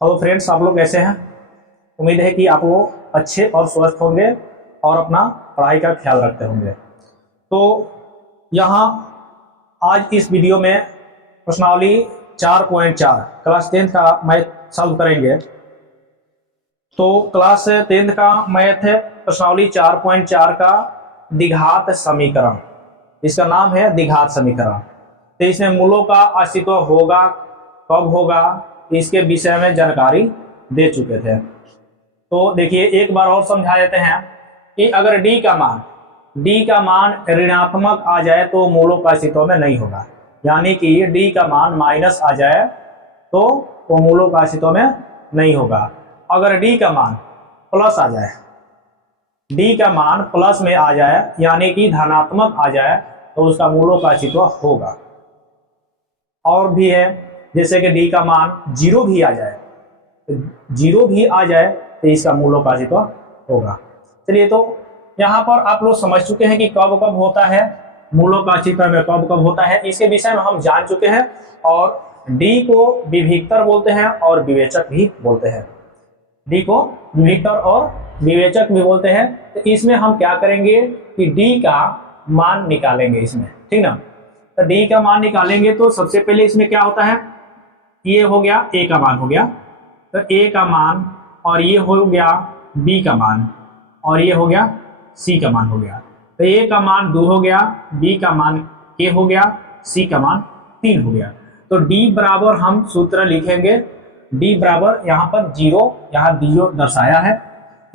Hello friends, आप लोग कैसे हैं। उम्मीद है कि आप लोग अच्छे और स्वस्थ होंगे और अपना पढ़ाई का ख्याल रखते होंगे। तो यहाँ आज इस वीडियो में प्रश्नावली 4.4 क्लास 10 का मैथ सॉल्व करेंगे। तो क्लास 10 का मैथ प्रश्नावली 4.4 का द्विघात समीकरण, इसका नाम है द्विघात समीकरण। तो इसमें मूलों का अस्तित्व होगा, कब होगा, इसके विषय में जानकारी दे चुके थे। तो देखिए एक बार और समझा देते हैं कि अगर d का मान ऋणात्मक आ जाए तो मूलों का अस्तित्व में नहीं होगा, यानी कि d का मान माइनस आ जाए तो वो मूलों का अस्तित्व में नहीं होगा। अगर d का मान प्लस आ जाए, d का मान प्लस में आ जाए यानी कि धनात्मक आ जाए तो उसका मूलों का अस्तित्व होगा। और भी है, जैसे कि d का मान जीरो भी आ जाए, तो इसका मूलों का अस्तित्व होगा। चलिए, तो यहाँ पर आप लोग समझ चुके हैं कि कब कब होता है, मूलों का अस्तित्व में कब कब होता है, इसके विषय में हम जान चुके हैं। और d को विभक्तर बोलते हैं और विवेचक भी बोलते हैं। d को विभक्तर और विवेचक भी बोलते हैं। तो इसमें हम क्या करेंगे कि d का मान निकालेंगे इसमें, ठीक ना। तो d का मान निकालेंगे तो सबसे पहले इसमें क्या होता है, ये हो गया a का मान हो गया, तो a का मान, और ये हो गया b का मान, और ये हो गया c का मान हो गया। तो a का मान 2 हो गया, b का मान k हो गया, c का मान 3 हो गया। तो d बराबर हम सूत्र लिखेंगे, d बराबर यहाँ पर 0, यहाँ 0 दर्शाया है,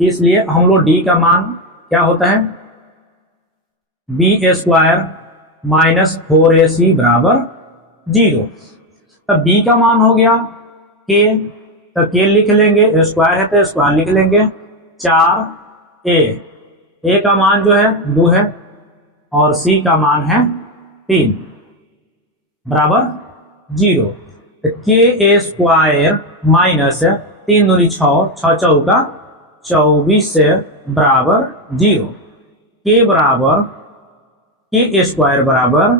इसलिए हम लोग d का मान क्या होता है, b² माइनस 4ac बराबर 0। तब b का मान हो गया k, तो k लिख लेंगे, स्क्वायर है तो स्क्वायर लिख लेंगे, 4a, a का मान जो है 2 है और c का मान है 3 बराबर 0। तो k² माइनस 3 दूनी 6, 6 चौका 24 बराबर 0। k बराबर k² बराबर,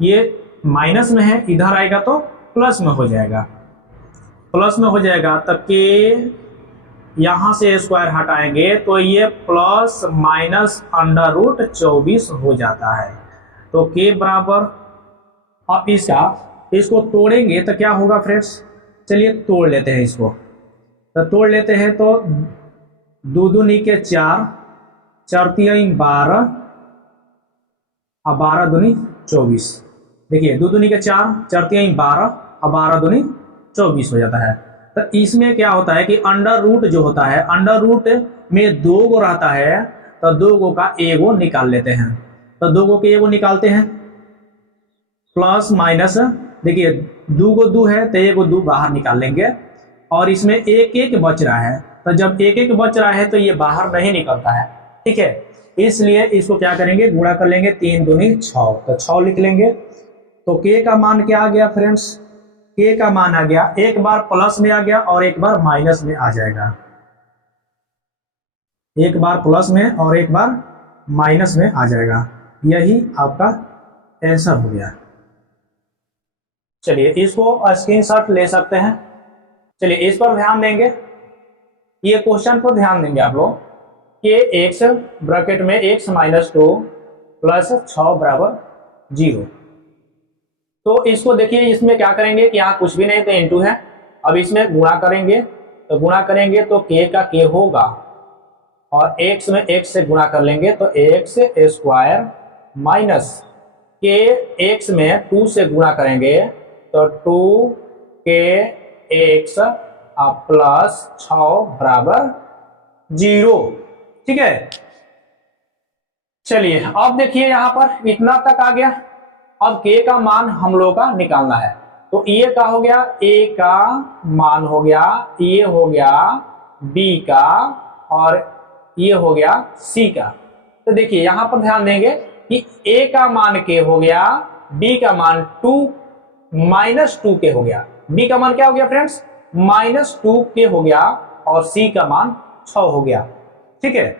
ये माइनस में है, इधर आएगा तो प्लस में हो जाएगा, प्लस में हो जाएगा। तो k यहां से स्क्वायर हटाएंगे तो ये प्लस माइनस अंडर रूट 24 हो जाता है। तो k बराबर, अब इसको तोड़ेंगे तो क्या होगा फ्रेंड्स, चलिए तोड़ लेते हैं इसको। तो तोड़ लेते हैं तो 2 दूनी के 4, 4 3 12 और 12 दूनी 24। देखिए 2 दूनी के 4, 4 3 12 और 12 दूनी 24 हो जाता है। तो इसमें क्या होता है कि अंडर रूट जो होता है, अंडर रूट में 2 गो रहता है, तो 2 गो का एगो निकाल लेते हैं। तो 2 गो के एगो निकालते हैं, प्लस माइनस, देखिए 2 गो 2 है तो एगो 2 बाहर निकाल लेंगे, और इसमें एक एक बच रहा है। तो जब एक एक बच रहा है तो ये बाहर नहीं निकलता है, ठीक है। इसलिए इसको क्या करेंगे, गुणा कर लेंगे, 3 दूनी 6, तो 6 लिख लेंगे। तो k का मान क्या आ गया फ्रेंड्स, k का मान आ गया, एक बार प्लस में आ गया और एक बार माइनस में आ जाएगा, एक बार प्लस में और एक बार माइनस में आ जाएगा। यही आपका आंसर हो गया। चलिए इसको स्क्रीनशॉट ले सकते हैं। चलिए इस पर ध्यान देंगे, ये क्वेश्चन पर ध्यान देंगे आप लोग कि x ब्रैकेट में x माइनस 2 प्लस 6 बराबर 0। तो इसको देखिए, इसमें क्या करेंगे कि यहाँ कुछ भी नहीं तो इनटू है। अब इसमें गुणा करेंगे, तो गुणा करेंगे तो k का k होगा, और x में x से गुणा कर लेंगे तो x² माइनस k, x में 2 से गुणा करेंगे तो 2kx प्लस 6 बराबर 0, ठीक है। चलिए अब देखिए यहाँ पर इतना तक आ गया। अब k का मान हम लोग का निकालना है, तो ये का हो गया, a का मान हो गया, ये हो गया b का, और ये हो गया c का। तो देखिए यहाँ पर ध्यान देंगे कि a का मान k हो गया, b का मान 2 माइनस 2k हो गया, b का मान क्या हो गया फ्रेंड्स, माइनस 2k हो गया, और c का मान 6 हो गया, ठीक है।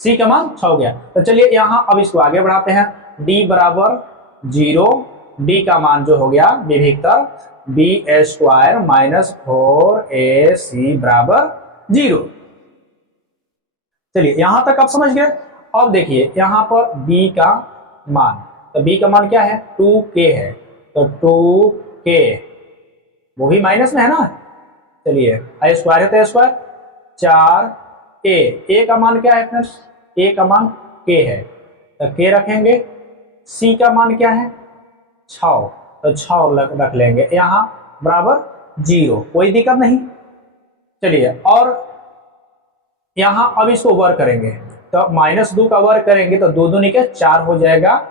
c का मान 6 हो गया। तो चलिए यहाँ अब इसको आगे बढ़ाते हैं, d बराबर 0, d का मान जो हो गया विभक्तर बी स्क्वायर माइनस 4ac बराबर 0। चलिए यहां तक आप समझ गए। अब देखिए यहां पर b का मान, तो b का मान क्या है 2k है, तो 2k वो भी माइनस में है ना। चलिए a स्क्वायर है तो a स्क्वायर 4a, का मान क्या है फ्रेंड्स, a का मान k है, तो k रखेंगे। c का मान क्या है 6, तो 6 रख लेंगे यहाँ बराबर 0, कोई दिक्कत नहीं। चलिए और यहाँ अब इसको वर्क करेंगे, तो -2 का वर्क करेंगे तो 2 दूनी के 4 हो जाएगा,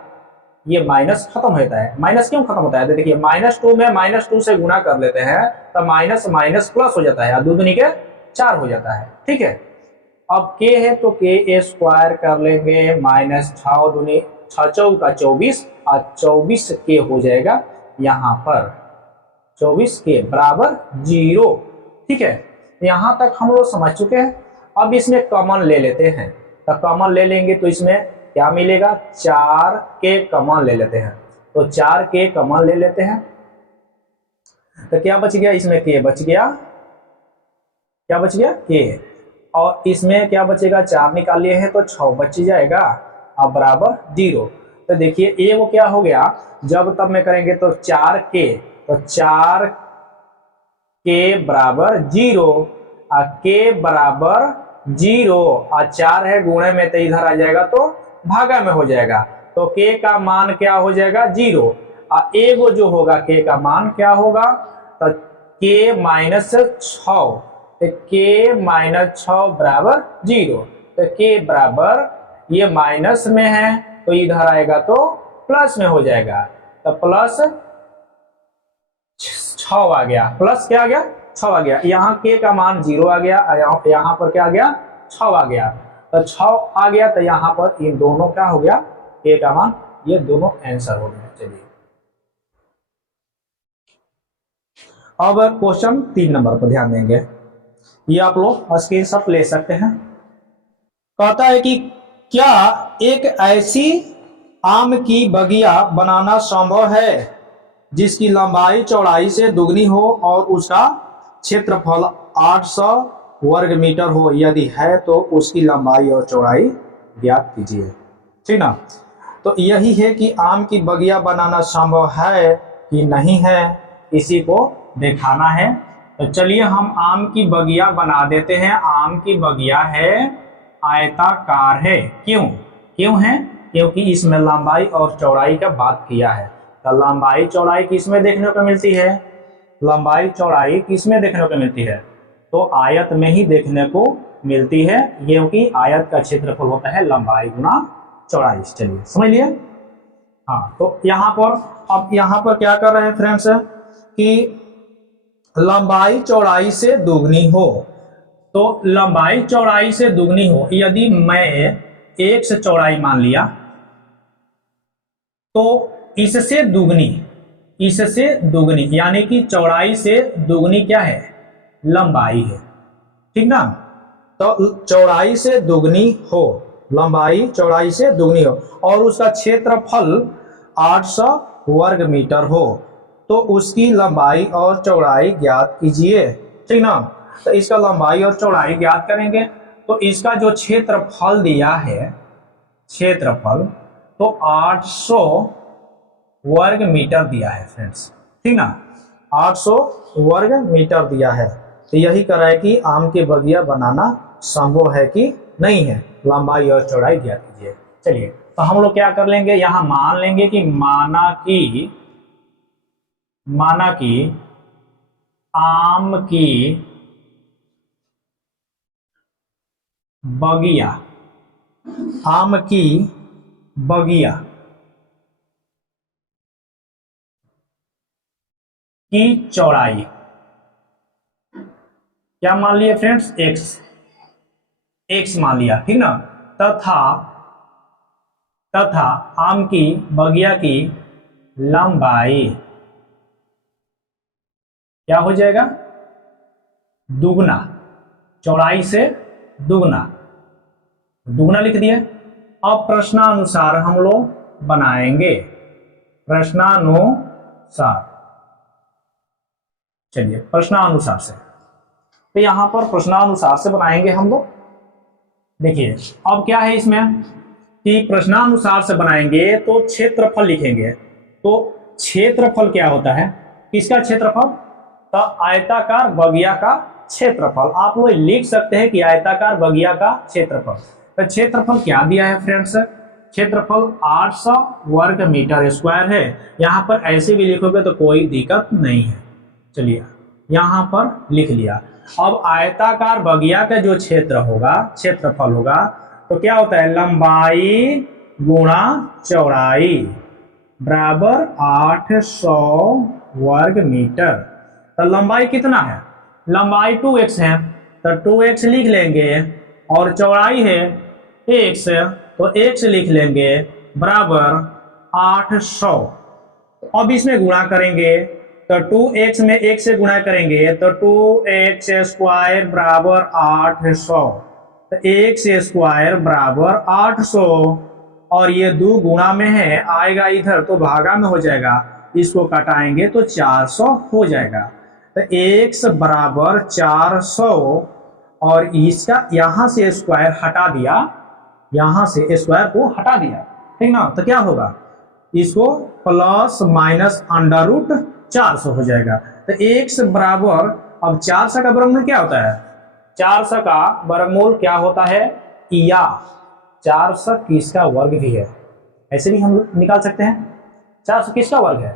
ये माइनस खत्म होता है। माइनस क्यों खत्म होता है, तो देखिए -2 में -2 से गुणा कर लेते हैं तो माइनस माइनस प्लस हो जाता है, 2 दूनी के 4 हो जाता है, ठीक है। अब k है तो k स्क्वायर कर लेंगे, -6 दूनी 6 चौका 24 और 24k हो जाएगा यहाँ पर 24k बराबर 0, ठीक है। यहाँ तक हम लोग समझ चुके हैं। अब इसमें कॉमन ले लेते हैं, तो कॉमन ले लेंगे तो इसमें क्या मिलेगा 4k कॉमन ले लेते हैं, तो 4k कॉमन ले लेते हैं, तो क्या बच गया इसमें k बच गया, क्या बच गया k, और इसमें क्या बचेगा 4 निकाल लिए हैं तो 6 बच जाएगा अब बराबर 0। तो देखिए ये वो क्या हो गया, जब तब में करेंगे तो 4k, तो 4k बराबर 0 और k बराबर 0 और 4 है गुणे में तो इधर आ जाएगा तो भागा में हो जाएगा, तो k का मान क्या हो जाएगा 0 और एगो जो होगा k का मान क्या होगा, तो k -6, k -6 बराबर 0, तो k बराबर ये माइनस में है तो इधर आएगा तो प्लस में हो जाएगा, तो प्लस 6 आ गया, प्लस क्या आ गया 6 आ गया। यहाँ k का मान 0 आ गया, यहाँ पर क्या आ गया 6 आ गया, तो 6 आ गया, तो यहाँ पर इन दोनों क्या हो गया k का मान, ये दोनों आंसर हो गए। चलिए अब क्वेश्चन 3 नंबर पर ध्यान देंगे, ये आप लोग स्क्रीनशॉट ले सकते हैं। कहता है कि क्या एक ऐसी आम की बगिया बनाना संभव है जिसकी लंबाई चौड़ाई से दुगनी हो और उसका क्षेत्रफल 800 वर्ग मीटर हो, यदि है तो उसकी लंबाई और चौड़ाई ज्ञात कीजिए, ठीक ना। तो यही है कि आम की बगिया बनाना संभव है कि नहीं है, इसी को दिखाना है। तो चलिए हम आम की बगिया बना देते हैं। आम की बगिया है आयताकार है, क्यों है, क्योंकि इसमें लंबाई और चौड़ाई का बात किया है। तो लंबाई चौड़ाई किसमें देखने को मिलती है, लंबाई चौड़ाई किसमें देखने को मिलती है, तो आयत में ही देखने को मिलती है, क्योंकि आयत का क्षेत्रफल होता है लंबाई गुना चौड़ाई। चलिए समझ लिए। हाँ तो यहाँ पर अब यहाँ पर क्या कर रहे हैं फ्रेंड्स कि लंबाई चौड़ाई से दुगनी हो, तो लंबाई चौड़ाई से दुगनी हो, यदि मैं 1 से चौड़ाई मान लिया तो इससे दुगनी यानी कि चौड़ाई से दुगनी क्या है लंबाई है, ठीक ना। तो चौड़ाई से दुगनी हो, लंबाई चौड़ाई से दुगनी हो और उसका क्षेत्रफल 800 वर्ग मीटर हो, तो उसकी लंबाई और चौड़ाई ज्ञात कीजिए, ठीक ना। तो इसका लंबाई और चौड़ाई ज्ञात करेंगे, तो इसका जो क्षेत्रफल दिया है, क्षेत्रफल तो 800 वर्ग मीटर दिया है फ्रेंड्स, ठीक ना, 800 वर्ग मीटर दिया है। तो यही कह रहा है कि आम के बगिया बनाना संभव है कि नहीं है, लंबाई और चौड़ाई ज्ञात कीजिए। चलिए तो हम लोग क्या कर लेंगे, यहां मान लेंगे कि माना कि आम की बगिया की चौड़ाई क्या मान लिया फ्रेंड्स, x मान लिया, ठीक ना। तथा आम की बगिया की लंबाई क्या हो जाएगा दुगना, चौड़ाई से दुगना लिख दिए। अब प्रश्नानुसार हम लोग बनाएंगे, प्रश्नानुसार चलिए प्रश्नानुसार से, तो यहाँ पर प्रश्नानुसार से बनाएंगे हम लोग। देखिए अब क्या है इसमें कि प्रश्नानुसार से बनाएंगे तो क्षेत्रफल लिखेंगे। तो क्षेत्रफल क्या होता है, किसका क्षेत्रफल, तो आयताकार बगिया का क्षेत्रफल। आप लोग लिख सकते हैं कि आयताकार बगिया का क्षेत्रफल। तो क्षेत्रफल क्या दिया है फ्रेंड्स, क्षेत्रफल 800 वर्ग मीटर स्क्वायर है। यहाँ पर ऐसे भी लिखोगे तो कोई दिक्कत नहीं है। चलिए यहाँ पर लिख लिया। अब आयताकार बगिया का जो क्षेत्र होगा, क्षेत्रफल होगा, तो क्या होता है, लंबाई गुणा चौड़ाई बराबर 800 वर्ग मीटर। तो लंबाई कितना है, लंबाई 2x है, तो 2x लिख लेंगे, और चौड़ाई है x, तो x लिख लेंगे बराबर 800। अब इसमें गुणा करेंगे तो 2x में 1 से गुणा करेंगे तो 2x स्क्वायर बराबर 800, तो x स्क्वायर बराबर 800, और ये 2 गुणा में है, आएगा इधर तो भागा में हो जाएगा, इसको घटाएंगे तो 400 हो जाएगा। तो x बराबर 400, और इसका यहाँ से स्क्वायर हटा दिया, यहाँ से स्क्वायर को हटा दिया, ठीक ना, तो क्या होगा, इसको प्लस माइनस अंडर रूट 400 हो जाएगा। तो x बराबर, अब 400 का वर्गमूल क्या होता है, 400 का वर्गमूल क्या होता है, या 400 किसका वर्ग भी है, ऐसे भी हम निकाल सकते हैं। 400 किसका वर्ग है,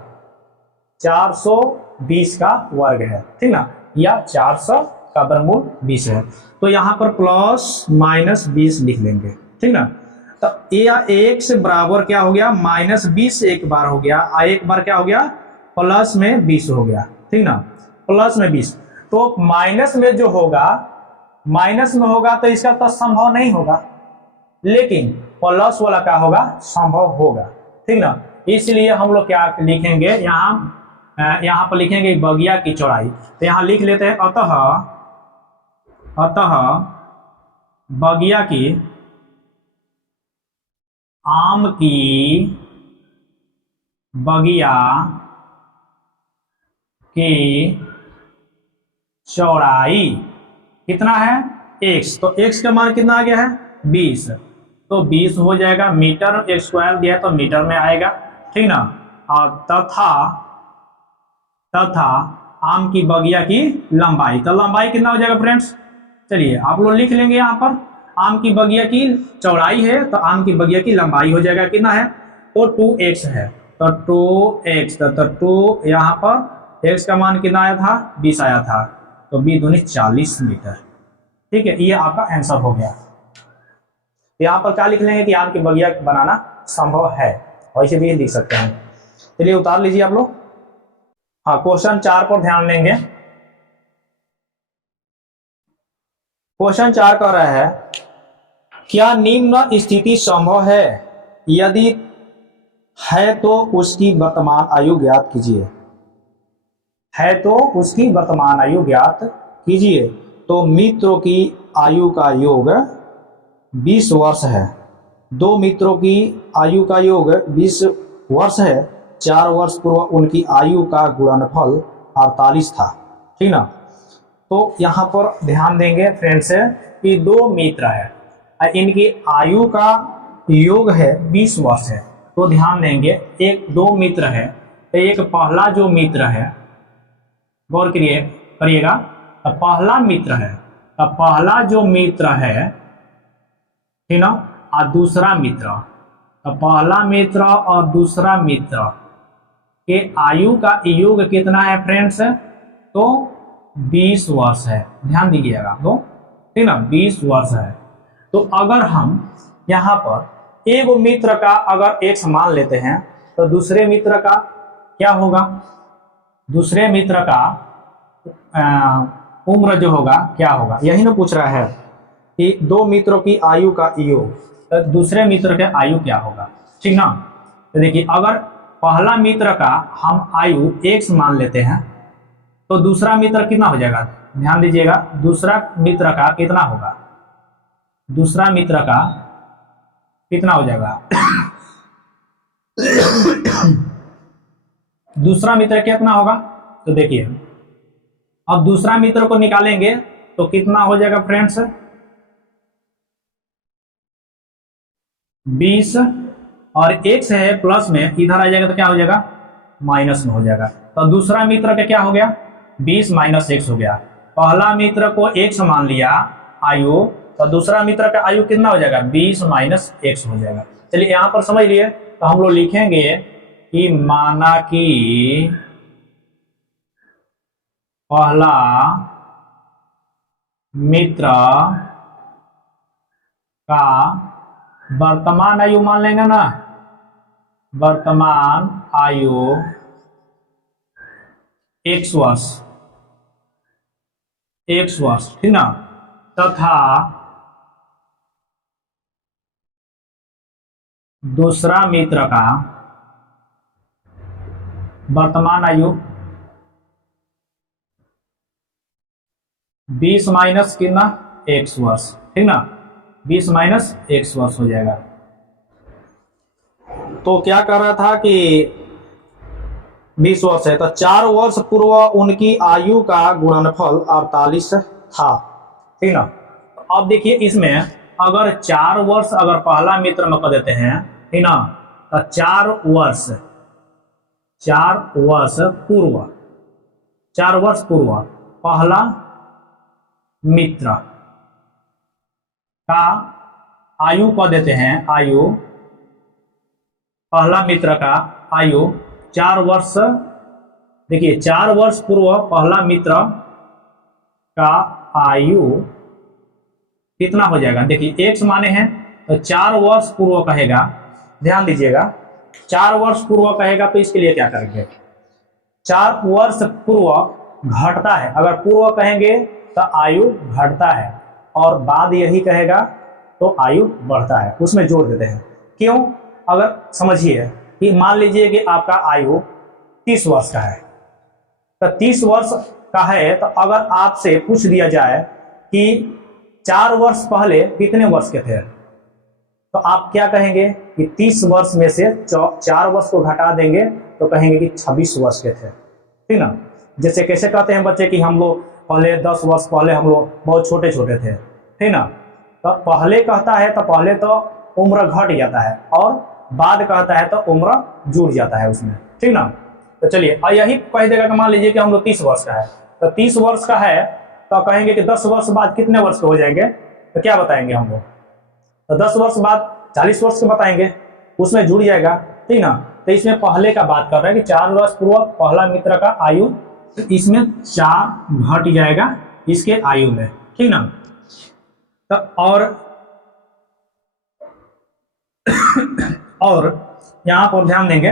420 का वर्ग है, ठीक ना, या 400 का वर्गमूल 20 है। तो यहाँ पर प्लस माइनस 20 लिख लेंगे, ठीक ना। तो x बराबर क्या हो गया, माइनस 20 एक बार हो गया, एक बार क्या हो गया, प्लस में 20 हो गया, ठीक ना, प्लस में 20। तो माइनस में जो होगा, माइनस में होगा तो इसका तो संभव नहीं होगा, लेकिन प्लस वाला क्या होगा, संभव होगा, ठीक ना। इसलिए हम लोग क्या लिखेंगे, यहाँ पर लिखेंगे बगिया की चौड़ाई। तो यहाँ लिख लेते हैं, अतः बगिया की, आम की बगिया की चौड़ाई कितना है, x, तो x का मान कितना आ गया है, 20, तो 20 हो जाएगा, मीटर स्क्वायर दिया तो मीटर में आएगा, ठीक ना। और तथा आम की बगिया की लंबाई, तो लंबाई कितना हो जाएगा फ्रेंड्स, चलिए आप लोग लिख लेंगे, यहाँ पर आम की बगिया की चौड़ाई है तो आम की बगिया की लंबाई हो जाएगा कितना है, तो 2x है, तो 2x, तो 2 यहाँ पर x का मान कितना आया था, 20 आया था, तो 20 दूनी 40 मीटर, ठीक है, ये आपका आंसर हो गया। यहाँ पर क्या लिख लेंगे कि आम की बगिया बनाना संभव है, वैसे भी लिख सकते हैं। चलिए उतार लीजिए आप लोग। हाँ, क्वेश्चन 4 पर ध्यान देंगे। क्वेश्चन 4 कह रहा है, क्या निम्न स्थिति संभव है, यदि है तो उसकी वर्तमान आयु ज्ञात कीजिए, है तो उसकी वर्तमान आयु ज्ञात कीजिए। तो मित्रों की आयु का योग 20 वर्ष है, 2 मित्रों की आयु का योग 20 वर्ष है, 4 वर्ष पूर्व उनकी आयु का गुणनफल 48 था, ठीक ना। तो यहाँ पर ध्यान देंगे फ्रेंड्स कि 2 मित्र है, इनकी आयु का योग है 20 वर्ष है, तो ध्यान देंगे, 2 मित्र है, तो एक पहला जो मित्र है, गौर करिएगा, तो पहला मित्र है, तो पहला जो मित्र है, ठीक ना, और दूसरा मित्र, तो पहला मित्र और दूसरा मित्र के आयु का योग कितना है फ्रेंड्स, तो 20 वर्ष है, ध्यान दीजिएगा, तो ठीक ना, 20 वर्ष है। तो अगर हम यहाँ पर एक मित्र का अगर x मान लेते हैं, तो दूसरे मित्र का क्या होगा, दूसरे मित्र का उम्र जो होगा क्या होगा, यही ना पूछ रहा है कि 2 मित्रों की आयु का योग, तो दूसरे मित्र के आयु क्या होगा, ठीक ना। तो देखिए, अगर पहला मित्र का हम आयु x मान लेते हैं, तो दूसरा मित्र कितना हो जाएगा, ध्यान दीजिएगा, दूसरा मित्र का कितना होगा, दूसरा मित्र का कितना हो जाएगा दूसरा मित्र कितना होगा, तो देखिए अब दूसरा मित्र को निकालेंगे तो कितना हो जाएगा फ्रेंड्स, 20 और x है प्लस में, इधर आ जाएगा तो क्या हो जाएगा, माइनस में हो जाएगा। तो दूसरा मित्र का क्या हो गया, 20 माइनस x हो गया। पहला मित्र को x मान लिया आयु, तो दूसरा मित्र का आयु कितना हो जाएगा, 20 माइनस x हो जाएगा। चलिए यहां पर समझ लिए, तो हम लोग लिखेंगे कि माना कि पहला मित्र का वर्तमान आयु मान लेंगे ना, वर्तमान आयु x वर्ष, ठीक ना, तथा दूसरा मित्र का वर्तमान आयु 20 माइनस कितना, x वर्ष, ठीक ना, 20 माइनस x वर्ष हो जाएगा। तो क्या कर रहा था कि 20 वर्ष है तो 4 वर्ष पूर्व उनकी आयु का गुणनफल 48 था, ठीक ना। तो अब देखिए इसमें अगर 4 वर्ष अगर पहला मित्र में कर देते हैं, ठीक ना, तो 4 वर्ष पूर्व पहला मित्र का आयु कर देते हैं, आयु पहला मित्र का आयु 4 वर्ष, देखिए 4 वर्ष पूर्व पहला मित्र का आयु कितना हो जाएगा, देखिए x माने हैं तो 4 वर्ष पूर्व कहेगा, ध्यान दीजिएगा 4 वर्ष पूर्व कहेगा तो इसके लिए क्या करेंगे, 4 वर्ष पूर्व घटता है, अगर पूर्व कहेंगे तो आयु घटता है और बाद यही कहेगा तो आयु बढ़ता है, उसमें जोड़ देते हैं। क्यों, अगर समझिए कि मान लीजिए कि आपका आयु 30 वर्ष का है, तो 30 वर्ष का है तो अगर आपसे पूछ दिया जाए कि 4 वर्ष पहले कितने वर्ष के थे, तो आप क्या कहेंगे कि 30 वर्ष में से 4 वर्ष को घटा देंगे तो कहेंगे कि 26 वर्ष के थे, ठीक ना। जैसे कैसे कहते हैं बच्चे कि हम लोग पहले 10 वर्ष पहले हम लोग बहुत छोटे छोटे थे, ठीक ना। तो पहले कहता है तो पहले तो उम्र घट जाता है और बाद कहता है तो उम्र जुड़ जाता है उसमें, ठीक ना। तो चलिए यही कह देगा कि मान लीजिए कि हम लोग 30 वर्ष का है, तो 30 वर्ष का है तो कहेंगे कि 10 वर्ष बाद कितने वर्ष के हो जाएंगे, तो क्या बताएंगे हम लोग, तो 10 वर्ष बाद 40 वर्ष के बताएंगे, उसमें जुड़ जाएगा, ठीक ना। तो इसमें पहले का बात कर रहे हैं कि 4 वर्ष पूर्व पहला मित्र का आयु, तो इसमें 4 घट जाएगा इसके आयु में, ठीक ना। तो और यहां पर ध्यान देंगे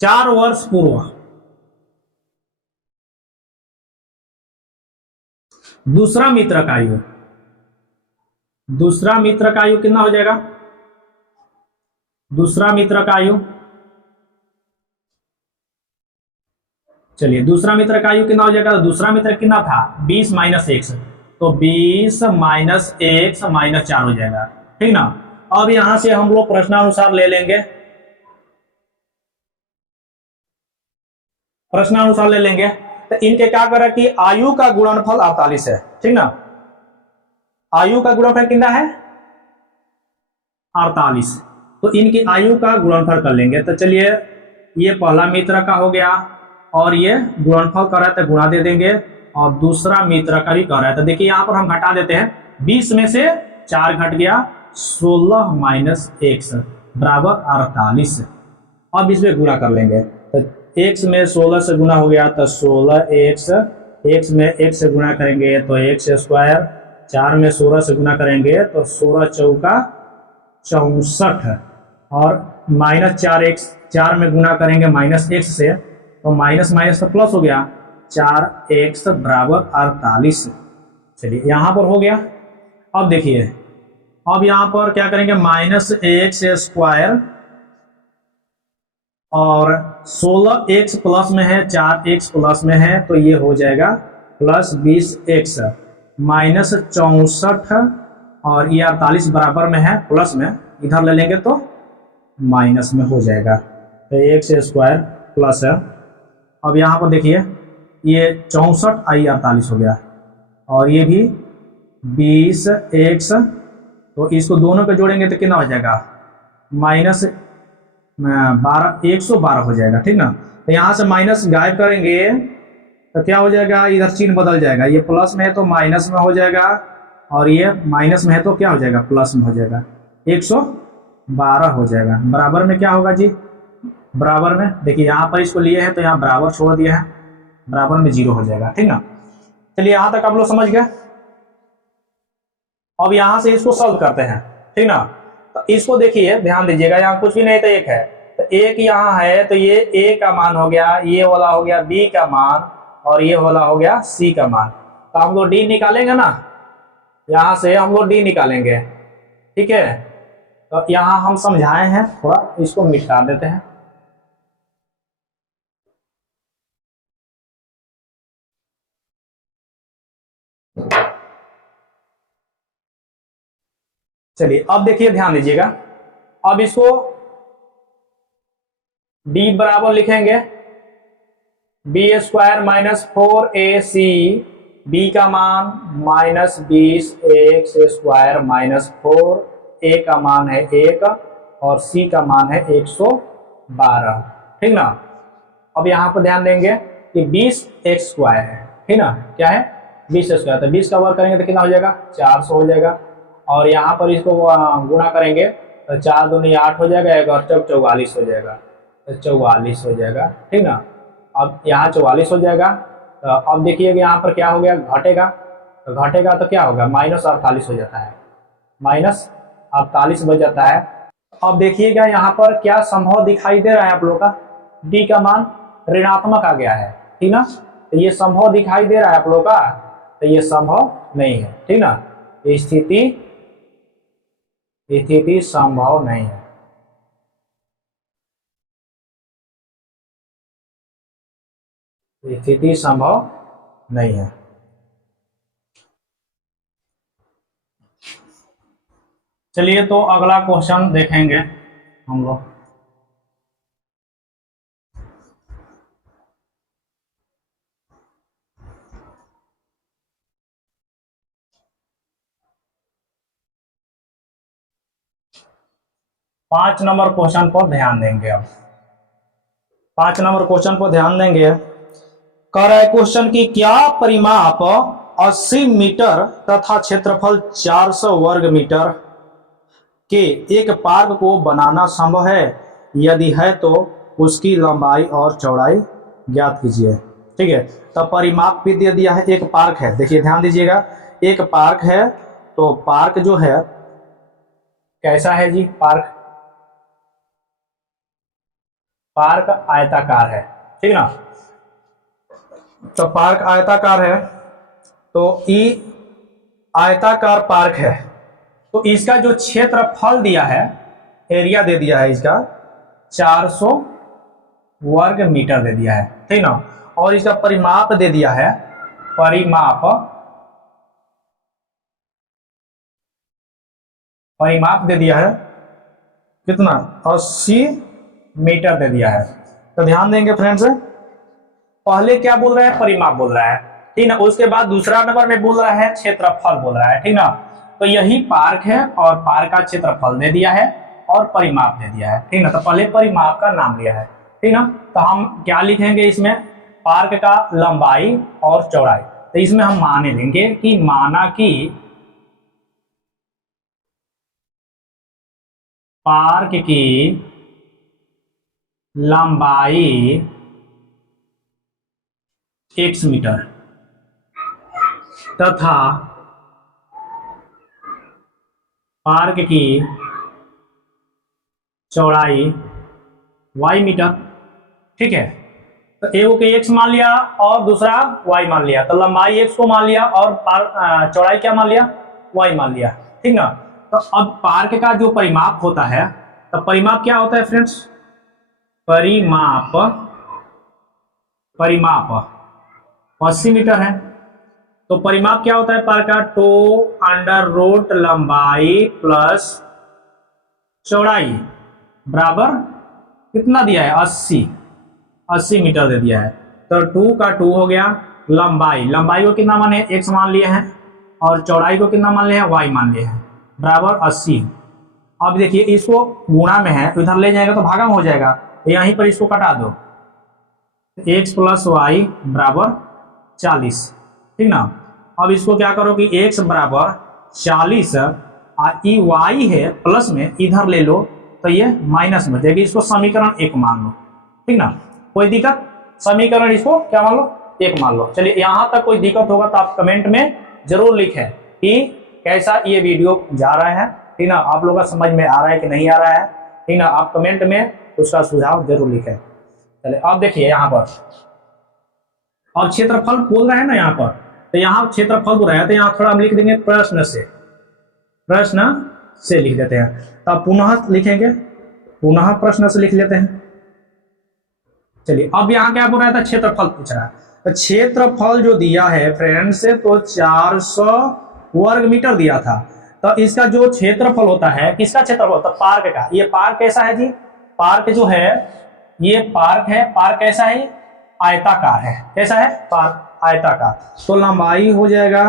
4 वर्ष पूर्व दूसरा मित्र का आयु, दूसरा मित्र का आयु कितना हो जाएगा, दूसरा मित्र का आयु, चलिए दूसरा मित्र का आयु कितना हो जाएगा, दूसरा मित्र कितना था 20 माइनस x, तो 20 माइनस x माइनस 4 हो जाएगा, ठीक ना। अब यहां से हम लोग प्रश्नानुसार ले लेंगे, प्रश्नानुसार ले लेंगे, तो इनके क्या करें कि आयु का गुणनफल 48 है, ठीक ना, आयु का गुणनफल कितना है 48, तो इनकी आयु का गुणनफल कर लेंगे। तो चलिए ये पहला मित्र का हो गया और ये गुणनफल कर रहा है तो गुणा दे देंगे, और दूसरा मित्र का भी कर रहा है तो देखिए यहां पर हम घटा देते हैं, 20 में से 4 घट गया, 16 माइनस x बराबर 48। अब इसमें गुणा कर लेंगे तो x में 16 से गुणा हो गया तो 16x, x में x से गुणा करेंगे तो x स्क्वायर, 4 में 16 से गुणा करेंगे तो 16 चौका 64, और माइनस 4x, 4 में गुणा करेंगे माइनस x से तो माइनस माइनस तो प्लस हो गया, 4x बराबर 48। चलिए यहां पर हो गया। अब देखिए अब यहां पर क्या करेंगे, माइनस x स्क्वायर और 16x प्लस में है, 4x प्लस में है तो ये हो जाएगा प्लस 20x, माइनस 64 और ये 48 बराबर में है, प्लस में इधर ले लेंगे तो माइनस में हो जाएगा, तो x स्क्वायर प्लस है। अब यहाँ पर देखिए ये 64 आई 48 हो गया, और ये भी 20x, तो इसको दोनों को जोड़ेंगे तो कितना हो जाएगा, माइनस 112 हो जाएगा, ठीक ना। तो यहाँ से माइनस गायब करेंगे तो क्या हो जाएगा, इधर चिन्ह बदल जाएगा, ये प्लस में है तो माइनस में हो जाएगा, और ये माइनस में है तो क्या हो जाएगा, प्लस में हो जाएगा, 112 हो जाएगा। बराबर में क्या होगा जी, बराबर में देखिए यहाँ पर इसको लिए हैं तो यहाँ बराबर छोड़ दिया है, बराबर में 0 हो जाएगा, ठीक ना। चलिए यहाँ तक आप लोग समझ गए। अब यहाँ से इसको सॉल्व करते हैं, ठीक ना। तो इसको देखिए ध्यान दीजिएगा, यहाँ कुछ भी नहीं तो एक है, तो एक यहाँ है, तो ये ए का मान हो गया, ये वाला हो गया बी का मान, और ये वाला हो गया सी का मान। तो हम लोग डी निकालेंगे ना, यहाँ से हम लोग डी निकालेंगे, ठीक है। तो यहाँ हम समझाए हैं, थोड़ा इसको मिटा देते हैं। चलिए अब देखिए ध्यान दीजिएगा, अब इसको d बराबर लिखेंगे B square minus 4ac, b का मान minus 20x square minus 4, a का मान है 1 और c का मान है 112, ठीक ना। अब यहाँ पर ध्यान देंगे कि 20x स्क्वायर है, ठीक ना, क्या है 20 स्क्वायर, तो 20 का वर्ग करेंगे तो कितना हो जाएगा, 400 हो जाएगा, और यहाँ पर इसको गुणा करेंगे तो 4 दूनी 8 हो जाएगा, 1 और 44 हो जाएगा, तो 44 हो जाएगा, ठीक ना। अब यहाँ 44 हो जाएगा, तो अब देखिए कि यहाँ पर क्या हो गया, घटेगा, तो घटेगा तो क्या होगा, माइनस 48 हो जाता है, माइनस 48 बच जाता है। अब देखिएगा यहाँ पर क्या संभव दिखाई दे रहा है आप लोग का, डी का मान ऋणात्मक आ गया है, ठीक ना। तो ये संभव दिखाई दे रहा है आप लोग का, तो ये संभव नहीं है, ठीक ना, स्थिति संभव नहीं है। स्थिति संभव नहीं है। चलिए तो अगला क्वेश्चन देखेंगे हम लोग। पांच नंबर क्वेश्चन पर ध्यान देंगे। अब 5 नंबर क्वेश्चन पर ध्यान देंगे। कह रहा है क्वेश्चन की क्या परिमाप 80 मीटर तथा क्षेत्रफल 400 वर्ग मीटर के एक पार्क को बनाना संभव है, यदि है तो उसकी लंबाई और चौड़ाई ज्ञात कीजिए, ठीक है। तो परिमाप भी दे दिया है, एक पार्क है, देखिए ध्यान दीजिएगा, एक पार्क है, तो पार्क जो है कैसा है जी, पार्क आयताकार है, ठीक ना। तो पार्क आयताकार है, तो ई आयताकार पार्क है, तो इसका जो क्षेत्रफल दिया है, एरिया दे दिया है इसका 400 वर्ग मीटर दे दिया है, ठीक ना। और इसका परिमाप दे दिया है, परिमाप दे दिया है कितना, 80 मीटर दे दिया है। तो ध्यान देंगे फ्रेंड्स, पहले क्या बोल रहा है, परिमाप बोल रहा है, ठीक ना, उसके बाद दूसरा नंबर में बोल रहा है क्षेत्रफल बोल रहा है, ठीक ना। तो यही पार्क है और पार्क का क्षेत्रफल दे दिया है और परिमाप दे दिया है, ठीक ना। तो पहले परिमाप का नाम लिया है, ठीक ना। तो हम क्या लिखेंगे इसमें, पार्क का लंबाई और चौड़ाई, तो इसमें हम माने लेंगे कि माना कि पार्क की लंबाई x मीटर तथा पार्क की चौड़ाई y मीटर, ठीक है। तो एक को x मान लिया और दूसरा y मान लिया, तो लंबाई x को मान लिया और चौड़ाई क्या मान लिया, y मान लिया, ठीक ना। तो अब पार्क का जो परिमाप होता है, तो परिमाप क्या होता है फ्रेंड्स, परिमाप 80 मीटर है, तो परिमाप क्या होता है पार्क का, टू अंडर रूट लंबाई प्लस चौड़ाई बराबर कितना दिया है, 80 मीटर दे दिया है। तो 2 का 2 हो गया। लंबाई, लंबाई को कितना मान है, x मान लिए हैं, और चौड़ाई को कितना मान लिए हैं, y मान लिए हैं, बराबर 80। अब देखिए इसको गुणा में है, तो इधर ले जाएगा तो भागा में हो जाएगा, यहीं पर इसको कटा दो, x प्लस वाई बराबर 40, ठीक ना। अब इसको क्या करो कि x बराबर 40 ये y है प्लस में, इधर ले लो तो ये माइनस में जाएगी, इसको समीकरण 1 मान लो, ठीक ना। कोई दिक्कत, समीकरण इसको क्या मान लो, 1 मान लो। चलिए यहां तक कोई दिक्कत होगा तो आप कमेंट में जरूर लिखें कि कैसा ये वीडियो जा रहा है, ठीक ना, आप लोगों का समझ में आ रहा है कि नहीं आ रहा है, ठीक ना। आप कमेंट में उसका सुझाव जरूर लिखें। चलिए अब देखिए यहाँ पर, अब क्षेत्रफल बोल रहा है ना यहाँ पर, तो यहाँ क्षेत्रफल बोल रहा है, तो यहाँ थोड़ा हम लिख देंगे प्रश्न से, प्रश्न से लिख देते हैं, तब पुनः लिखेंगे, पुनः प्रश्न से लिख लेते हैं। चलिए अब यहाँ क्या बोल रहा था, क्षेत्रफल पूछ रहा है, तो क्षेत्रफल जो दिया है फ्रेंड्स तो 400 वर्ग मीटर दिया था, तो इसका जो क्षेत्रफल होता है, किसका क्षेत्रफल होता है, पार्क का। ये पार्क कैसा है जी, पार्क जो है ये पार्क है, पार्क कैसा है, आयताकार है, कैसा है, पार्क आयताकार, तो लंबाई हो जाएगा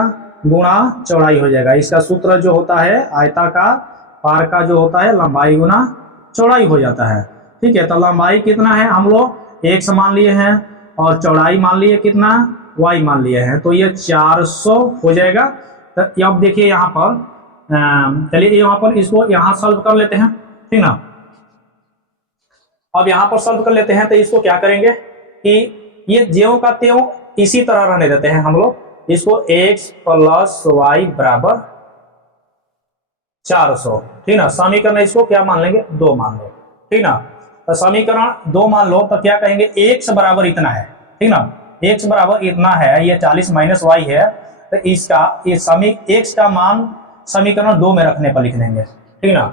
गुणा चौड़ाई हो जाएगा। इसका सूत्र जो होता है आयताकार पार्क का जो होता है लंबाई गुना चौड़ाई हो जाता है, ठीक है। तो लंबाई कितना है, हम लोग x मान लिए हैं, और चौड़ाई मान लिए कितना, y मान लिए हैं, तो ये 400 हो जाएगा। तो अब देखिए यहाँ पर, चलिए यहाँ पर इसको यहाँ सॉल्व कर लेते हैं, ठीक ना। अब यहाँ पर सॉल्व कर लेते हैं, तो इसको क्या करेंगे कि ये ज्यों का त्यों इसी तरह रहने देते हैं हम लोग, इसको x प्लस वाई बराबर 400, ठीक ना। समीकरण इसको क्या मान लेंगे, 2 मान लो, ठीक ना। तो समीकरण 2 मान लो, तो क्या कहेंगे, x बराबर इतना है, ठीक ना, x बराबर इतना है, ये 40 माइनस वाई है, तो इसका ये x का मान समीकरण 2 में रखने पर लिख लेंगे, ठीक ना।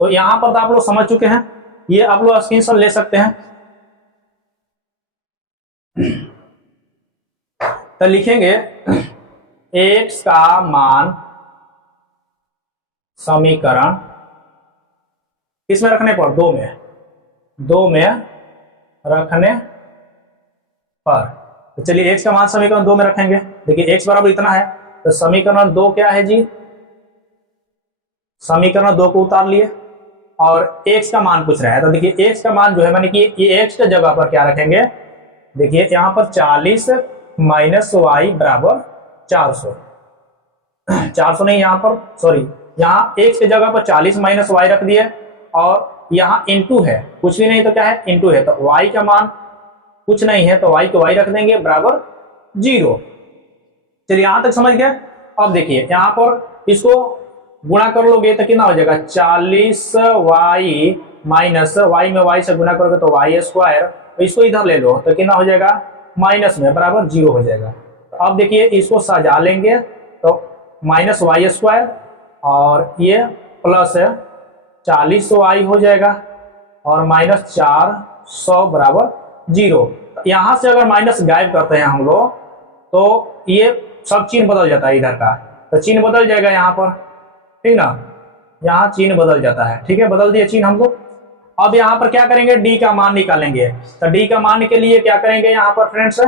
तो यहां पर तो आप लोग समझ चुके हैं, ये आप लोग स्क्रीनशॉट ले सकते हैं। तो लिखेंगे x का मान समीकरण किसमें रखने पर, 2 में रखने पर। तो चलिए x का मान समीकरण 2 में रखेंगे। देखिए x बराबर इतना है, तो समीकरण 2 क्या है जी, समीकरण 2 को उतार लिए, और x का मान पूछ रहा है, तो देखिए x का मान जो है माने कि ये x के जगह पर क्या रखेंगे, देखिए यहाँ पर 40 माइनस वाई बराबर 400 नहीं, यहाँ पर सॉरी, यहाँ x के जगह पर 40 माइनस वाई रख दिए, और यहाँ इंटू है, कुछ भी नहीं तो क्या है, इंटू है, तो y का मान कुछ नहीं है, तो y को y रख देंगे बराबर 0। चलिए यहां तक समझ गए। अब देखिए यहाँ पर इसको गुणा कर लोगे तो कितना हो जाएगा, 40 वाई माइनस वाई में y से गुणा करोगे तो वाई स्क्वायर, तो इसको इधर ले लो तो कितना हो जाएगा, माइनस में बराबर 0 हो जाएगा। तो अब देखिए इसको सजा लेंगे तो माइनस वाई स्क्वायर, और ये प्लस 40 वाई हो जाएगा, और माइनस 400 बराबर 0। यहां से अगर माइनस गायब करते हैं हम लोग तो ये सब चिन्ह बदल जाता है इधर का, तो चिन्ह बदल जाएगा यहाँ पर, ठीक ना, यहाँ चिन्ह बदल जाता है, ठीक है, बदल दिए चिन्ह हम लोग। अब यहाँ पर क्या करेंगे, d का मान निकालेंगे, तो d का मान के लिए क्या करेंगे यहाँ पर फ्रेंड्स,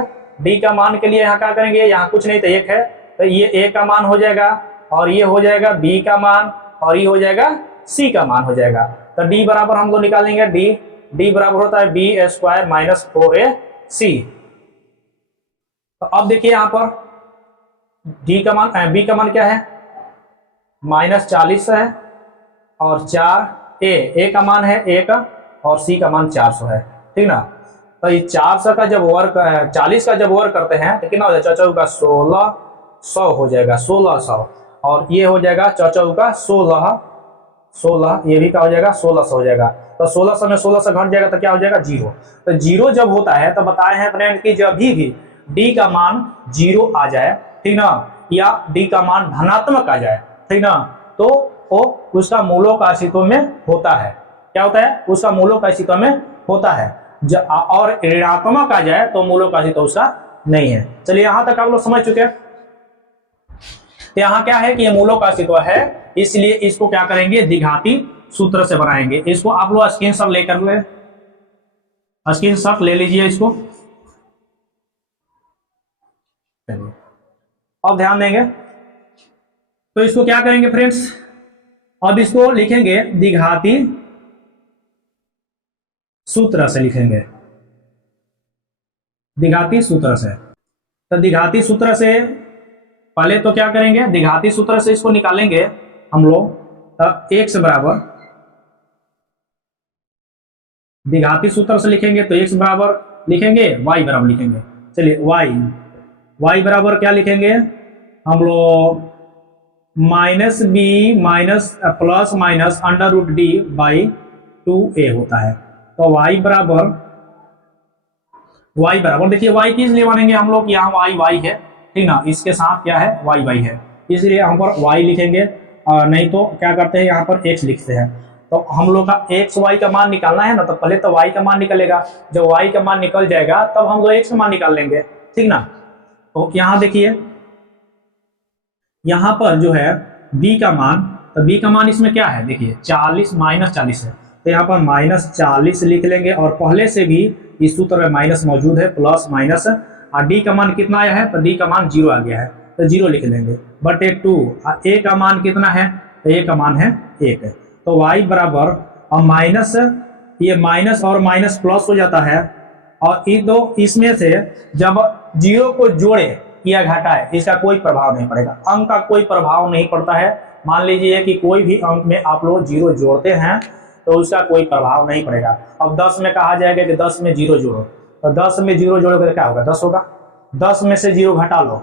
d का मान के लिए यहाँ क्या करेंगे, यहाँ कुछ नहीं तो 1 है, तो ये a का मान हो जाएगा, और ये हो जाएगा b का मान, और ये हो जाएगा c का मान हो जाएगा। तो d बराबर हम लोग निकालेंगे, d बराबर होता है b स्क्वायर माइनस 4ac। तो अब देखिए यहाँ पर b का मान क्या है, माइनस 40 है, और 4 a का मान है 1, और c का मान 400 है, ठीक ना। तो ये 400 का जब वर्क 40 का जब वर्क करते हैं तो कितना हो जाएगा, चौचौ का 1600 हो जाएगा, 1600, और ये हो जाएगा चौचौ का 16, ये भी क्या हो जाएगा, 1600 हो जाएगा। तो 1600 में 1600 घट जाएगा तो क्या हो जाएगा, 0। तो 0 जब होता है तो बताए हैं फ्रेंड कि जब भी d का मान 0 आ जाए, ठीक ना, या d का मान धनात्मक आ जाए, ठीक ना, तो वो उसका मूलों का अस्तित्व में होता है, क्या होता है, उसका मूलों का अस्तित्व में होता है, और ऋणात्मक आ जाए तो मूलों का अस्तित्व उसका नहीं है। चलिए यहां तक आप लोग समझ चुके हैं। तो यहाँ क्या है कि ये मूलों का अस्तित्व है, इसलिए इसको क्या करेंगे, द्विघाती सूत्र से बनाएंगे। इसको आप लोग स्क्रीनशॉट लेकर स्क्रीनशॉट ले लीजिए इसको। अब ध्यान देंगे, तो इसको क्या करेंगे फ्रेंड्स, अब इसको लिखेंगे द्विघाती सूत्र से, लिखेंगे द्विघाती सूत्र से। तो द्विघाती सूत्र से पहले तो क्या करेंगे, द्विघाती सूत्र से इसको निकालेंगे हम लोग। तो x बराबर, द्विघाती सूत्र से लिखेंगे तो x बराबर लिखेंगे, y बराबर लिखेंगे। चलिए y बराबर क्या लिखेंगे हम लोग, minus B minus plus minus under root D by 2a होता है। तो y बराबर देखिए y किस लिए बनेंगे हम लोग, यहाँ y है, ठीक ना, इसके साथ क्या है y है, इसलिए यहाँ पर y लिखेंगे। नहीं तो क्या करते हैं, यहाँ पर x लिखते हैं। तो हम लोग का x y का मान निकालना है ना, तो पहले तो y का मान निकलेगा, जब y का मान निकल जाएगा तब हम लोग x का मान निकाल लेंगे, ठीक ना। तो यहाँ देखिए, यहाँ पर जो है b का मान, तो b का मान इसमें क्या है, देखिए 40 माइनस 40 है, तो यहाँ पर माइनस 40 लिख लेंगे। और पहले से भी इस सूत्र में माइनस मौजूद है, प्लस माइनस, और d का मान कितना आया है, तो d का मान 0 आ गया है, तो 0 लिख लेंगे, बटे 2। a का मान कितना है, तो a का मान है 1। तो y बराबर, और माइनस, ये माइनस और माइनस प्लस हो जाता है, और इसमें से जब 0 को जोड़े या घटाए, इसका कोई प्रभाव नहीं पड़ेगा, अंक का कोई प्रभाव नहीं पड़ता है। मान लीजिए कि कोई भी अंक में आप लोग 0 जोड़ते हैं तो उसका कोई प्रभाव नहीं पड़ेगा। अब 10 में कहा जाएगा कि 10 में 0 जोड़ो, तो 10 में 0 जोड़ोगे तो क्या होगा, 10 होगा। 10 में से 0 घटा लो,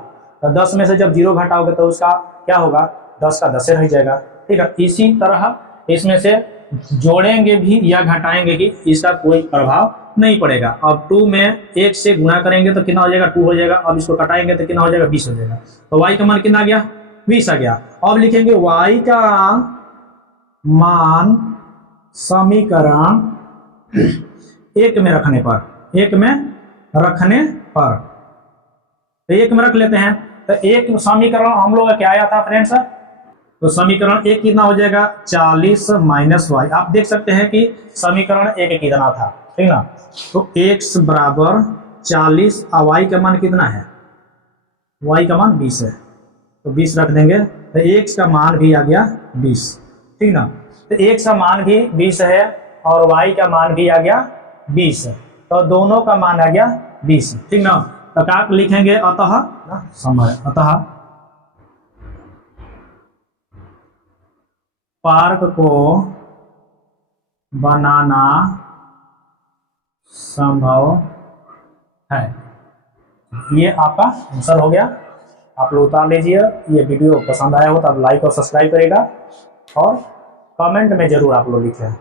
तो 10 में से जब 0 घटाओगे तो उसका क्या होगा, 10 का 10 रह जाएगा, ठीक है। इसी तरह इसमें से जोड़ेंगे भी या घटाएंगे कि इसका कोई प्रभाव नहीं पड़ेगा। अब 2 में 1 से गुणा करेंगे तो कितना हो जाएगा, 2 हो जाएगा। अब इसको घटाएंगे तो कितना हो जाएगा, 20 हो जाएगा। तो y का मान कितना आ गया, 20 आ गया। अब लिखेंगे y का मान समीकरण 1 में रखने पर, 1 में रख लेते हैं। तो एक समीकरण हम लोग का क्या आया था फ्रेंड्स, तो समीकरण 1 कितना हो जाएगा, 40 माइनस y। आप देख सकते हैं कि समीकरण 1 कितना था, ठीक ना। तो x बराबर 40 और y का मान कितना है, y का मान 20 है, तो 20 रख देंगे। तो x का मान भी आ गया 20, ठीक ना। तो x का मान भी 20 है और y का मान भी आ गया 20, तो दोनों का मान आ गया 20, ठीक ना। तो क्या लिखेंगे, अतः पार्क को बनाना संभव है। ये आपका आंसर हो गया, आप लोग उतार लीजिए। ये वीडियो पसंद आया हो तो आप लाइक और सब्सक्राइब करेगा और कमेंट में जरूर आप लोग लिखें।